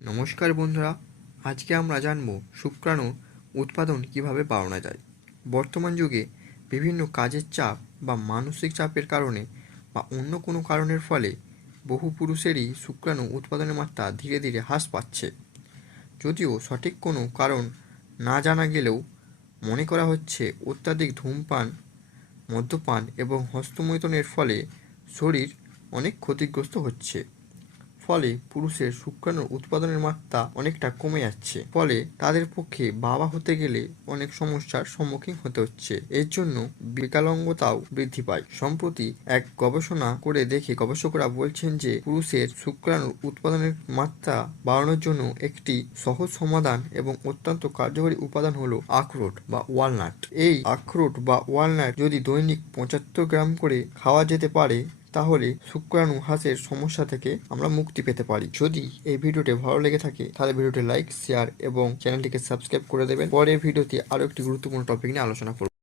নমস্কার বন্ধুরা, আজকে আমরা জানব শুক্রাণু উৎপাদন কিভাবে বাড়ানো যায়। বর্তমান যুগে বিভিন্ন কাজের চাপ বা মানসিক চাপের কারণে বা অন্য কোনো কারণের ফলে বহু পুরুষেরই শুক্রাণু উৎপাদনের মাত্রা ধীরে ধীরে হ্রাস পাচ্ছে। যদিও সঠিক কোনো কারণ না জানা গেলেও মনে করা হচ্ছে অত্যাধিক ধূমপান, মদ্যপান এবং হস্তমৈথুনের ফলে শরীর অনেক ক্ষতিগ্রস্ত হচ্ছে। ফলে পুরুষের শুক্রাণুর উৎপাদনের মাত্রা অনেকটা কমে যাচ্ছে। ফলে তাদের পক্ষে বাবা হতে গেলে অনেক সমস্যার সম্মুখীন হতে হচ্ছে। এর জন্য বিকলাঙ্গতাও বৃদ্ধি পায়। সম্প্রতি এক গবেষণা করে দেখে গবেষকরা বলছেন যে পুরুষের শুক্রাণুর উৎপাদনের মাত্রা বাড়ানোর জন্য একটি সহজ সমাধান এবং অত্যন্ত কার্যকরী উপাদান হলো আখরোট বা ওয়ালনাট। এই আখরোট বা ওয়ালনাট যদি দৈনিক 75 গ্রাম করে খাওয়া যেতে পারে, তাহলে শুক্রাণু হ্রাসের সমস্যা থেকে আমরা মুক্তি পেতে পারি। যদি এই ভিডিওটি ভালো লেগে থাকে তাহলে ভিডিওটি লাইক, শেয়ার এবং চ্যানেলটিকে সাবস্ক্রাইব করে দেবেন। পরের ভিডিওতে আরও একটি গুরুত্বপূর্ণ টপিক নিয়ে আলোচনা করব।